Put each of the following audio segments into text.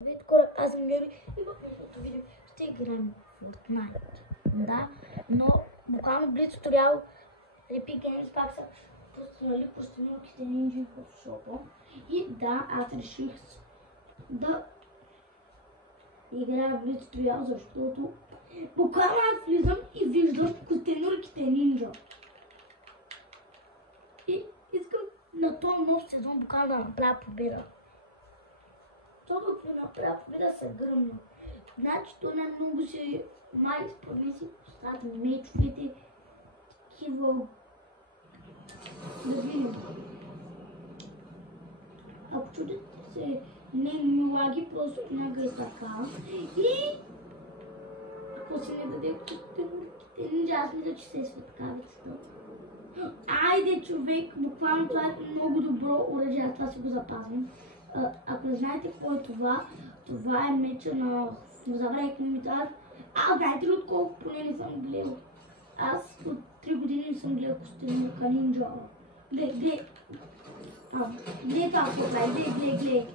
Здравейте хора, аз съм Георги и в днешното видео ще играем Fortnite. Да, но буквално блиц туториал Epic Games пак са пуснали пространилките Ninja в Photoshop. И да, аз реших да играя блиц туториал, защото буквално аз влизам и виждам костенурките Ninja. И искам на този нов сезон буквално да направя победа. Защото ако направя победа се гръмна. Значи то най-много си май според си поставят мечовете, такива да видим. Ако чудите се не милаги, просто понякога е така. И ако си не даде костенурките, аз мисля, че се е светкавицата. Айде човек, буквално това е много добро оръжие, аз това си го запазвам. Ако не знаете какво е това, това е меча на забравих мимитар. Знаете ли от колко поне не съм гледал? Аз от 3 години не съм гледал костенурка Ninja. Гледай това, гледай.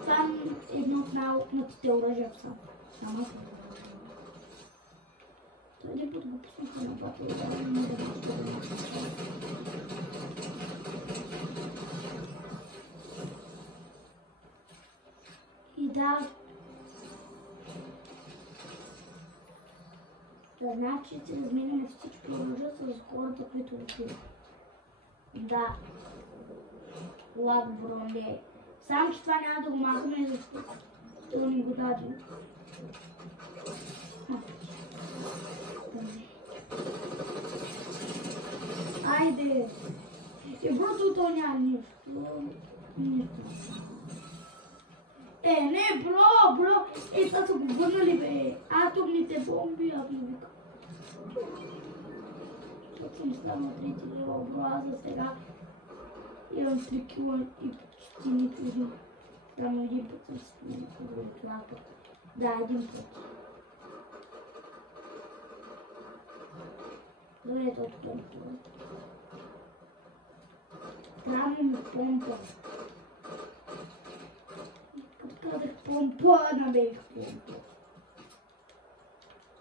Това е едно от най-опнатите оръжия в само. Това един път го пуснаха на батъл, не да и да, значи се разменяме всички оръжия с хората, които отиват. Да, ладно, бронде. Само че това няма да го махаме, защото това ни го даде. Айде! И брутото няма нищо. Не, бро! Сега са го върнали, бе! Атомните бомби, аз му викам. Защото съм станал 3 лева, бро, аз за сега имам 3 кила и почти нито. Само един път съм спомнил това път. Да, един път. Добре, това. Трябва ми помпа. Като казах помпа, намерих помпа.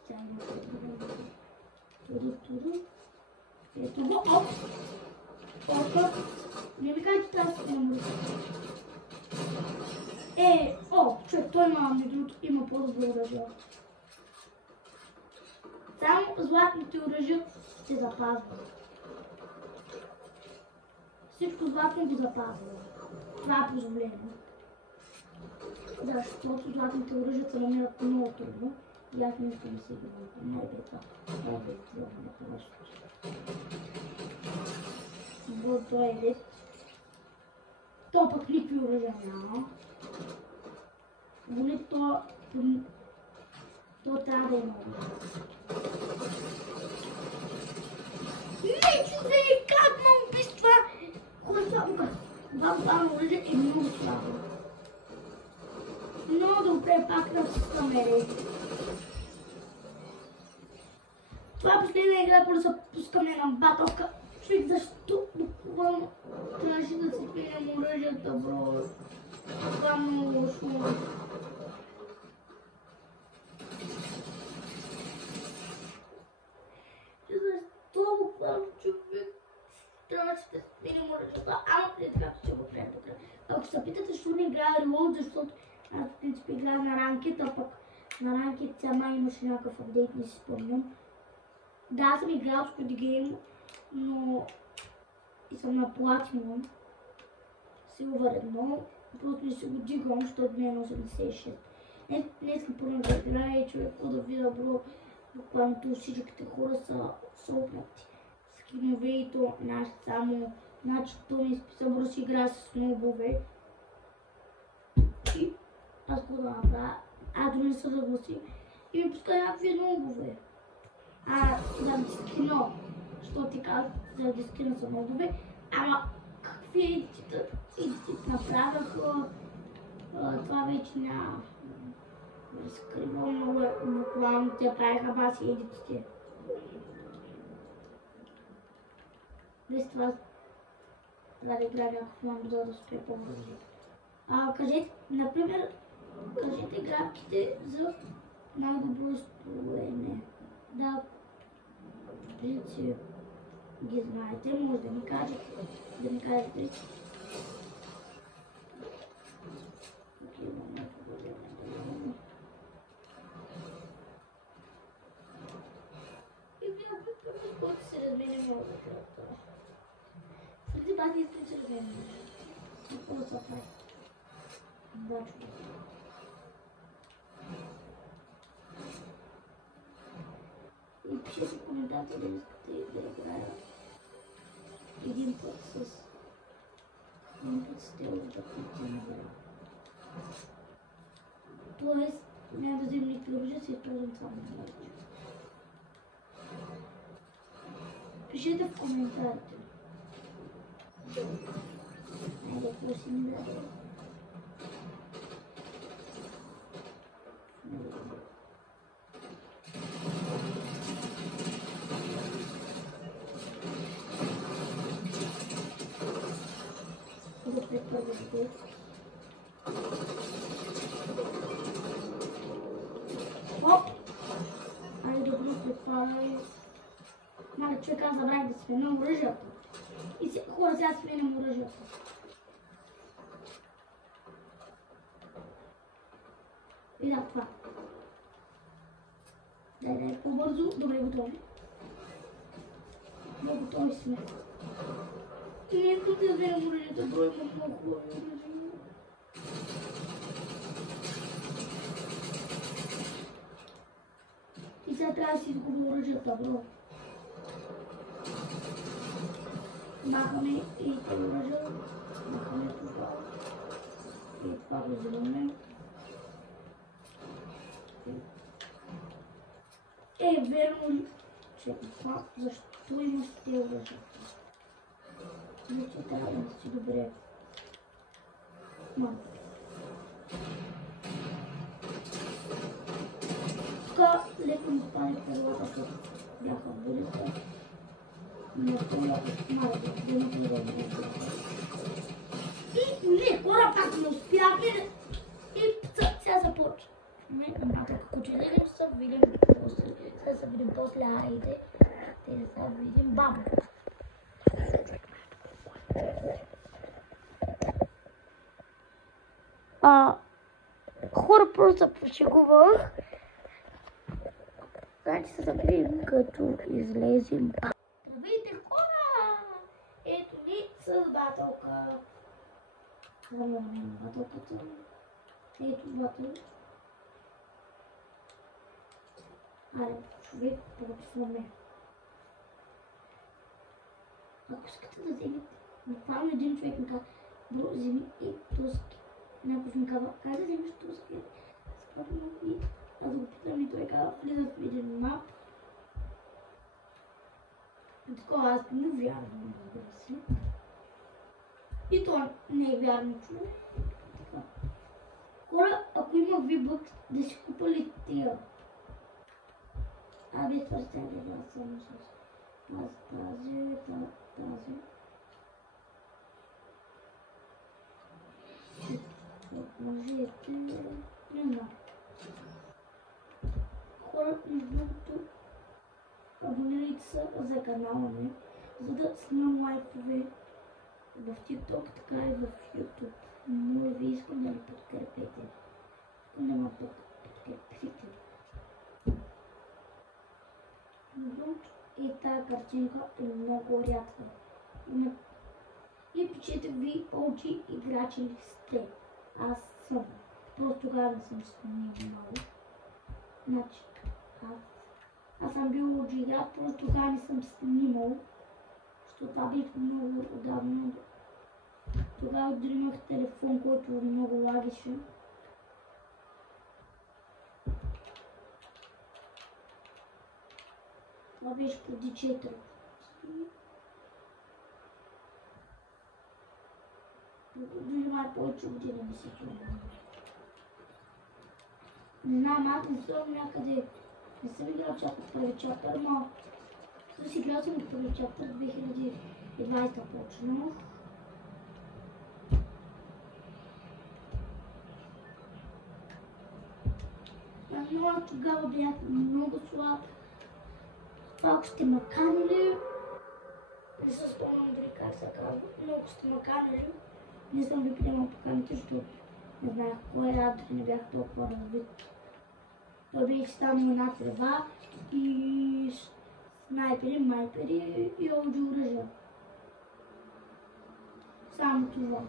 Сега има туду. Ето го, оп! Опа! Не ми кажа, че трябва да се намери. Човек, той между другото има по-добро оръжие. Само златните оръжия се запазват. Всичко златно ги запазва. Това е позволено. Защото златните оръжия се намират много трудно. И аз не искам да се играм. Не е това. Това е това. Вот той е лед. То пък никакви оръжия няма. Воли то трябва да има. Не, човек, как ме убийства? Това оръжие е много слабо. Много добре, пак напускаме. Това е последна игра, първо се пускаме на батълка. Човек, защо буквално трябваше да си сменям оръжията, бро? Това е много лошо. Защо буквално човек трябваше да сменям оръжията? Ама преди това ще го правим тук. Ако се питате, защо не играя Reload, защото аз в принцип играя на ранкет, а пък на ранкет сама имаше някакъв апдейт, не си спомням. Да, аз съм играл с Squid Game, но и съм на платинум. Silver 1, просто не си го дигам, защото не е на 86. Днес първо да играя и човек да видя, бро, буквално всичките хора са опнати. Скинове и то наши само, значи то ми изписа, бро, си играя с нобове. И аз какво да направя? Дори не се съгласи. И ми пуска някакви нобове. Заради скино, защото ти казват, заради скино са нобове. Ама какви едитът направяха, това вече няма. Разкривам много буквално, те правиха баси едитите. Без това трябва да играя някакъв мандо, да успея по-бързо. Кажете, например, кажете графиките за най-добро строене. Да, принцип ги знаете, може да ми кажете. И бяхме първи, който се разменя мозъката. Преди бати искам се разменя. Какво да се прави? Да, човек. И пишете в коментарите да искате да играя един път с стелата, които се набера. Тоест, няма да взема никакви оръжия, си използвам само на оръжие. Пишете в коментарите. Айде, какво си ми даде? Оп! Айде добро предпадай. Мале човек, аз забравих да сменям оръжията. И хора, сега сменям оръжията. И да, това. Дай, по-бързо. Добре, готови. Много готови сме. Не искам да вземем оръжията, бро, имам много хубави оръжия. И сега трябва да си изгубя оръжията, бро. Махаме и тези оръжия. Махаме това. И това го вземаме. Верно ли? Защо имаш тези оръжия? Значи трябва да си добре. Така леко ми спали перлата, като бяха в бурите. Но това малко, да не се разбира. И не, хора пак не успяхме. И сега започва. Ако че не се видим после, сега се видим после, айде. Те сега видим баба. Хора, просто се пошегувах. Значи се забравим като излезем. Здравейте, хора! Ето ни с батълка. Намаме батълката. Ето батъл. Айде, човек, почваме. Ако искате да вземете, буквално един човек ми казва, бро, вземи и туски. Някой ми казва, как да вземеш туски? Спомням и аз го питам и той казва, влиза в един мап. И такова аз не вярвам, разбира се. И то не е вярно, човек. Хора, ако има V-Bucks, да си купа ли тия? Абе, това ще да аз само с тази. Можете... Не знам. Хора, между другото, абонирайте се за канала ми, за да снимам лайфове в TikTok, така и в YouTube. Моля ви, искам да ме подкрепете. Искам да ме подкрепите. И тази картинка е много рядка. И пишете ви OG играчи ли сте. Аз съм. Просто тогава не съм снимал. Значи, аз съм бил OG играч, просто тогава не съм снимал. Защото това бих много отдавна. Тогава дори имах телефон, който много лагеше. Това беше преди 4. Дори май повече години ми се чува. Не знам, аз не съм някъде. Не съм играл чак от първи чаптър, но си играл съм от първи чаптър 2020 почнах. но тогава бях много слаб. Пак сте ме канили. Не се спомням дали как се казва, но ако сте ме канили, не съм ви приемал поканите, защото не знаех кой е, не бях толкова развит. Той беше само една трева и снайпери, майпери и оджи оръжия. Само това.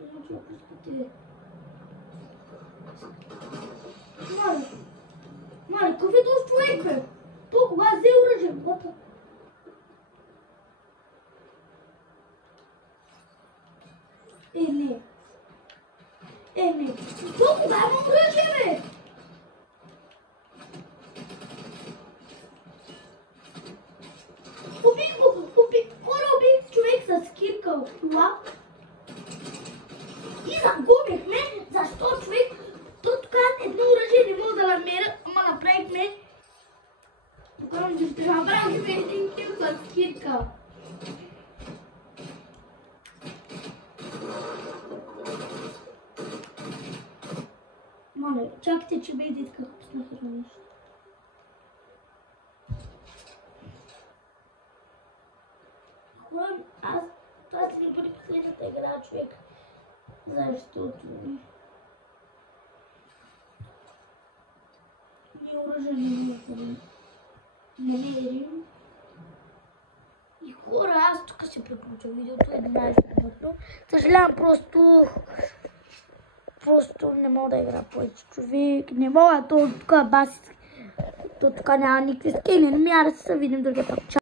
Иначе опускате. Маре, какъв е този човек, бе? То кога взе оръжие, бота? Не. То кога има оръжие, бе? Убих го, хора убих човек с кирка, това. И загубихме, защо човек, то тук едно оръжие не мога да намеря, ама направихме. Тук направихме един кил с кирка. Мале, чакайте, че видите какво пуснах едно нещо. Хора, това си ми бъде последната игра, човек. Защото ние оръжие не намерим. И хора, аз тук си приключа видеото 11-то. Съжалявам, просто не мога да игра повече човек. Не мога, то тук баси. То тук няма никакви скини. Не ми да се видим другия път.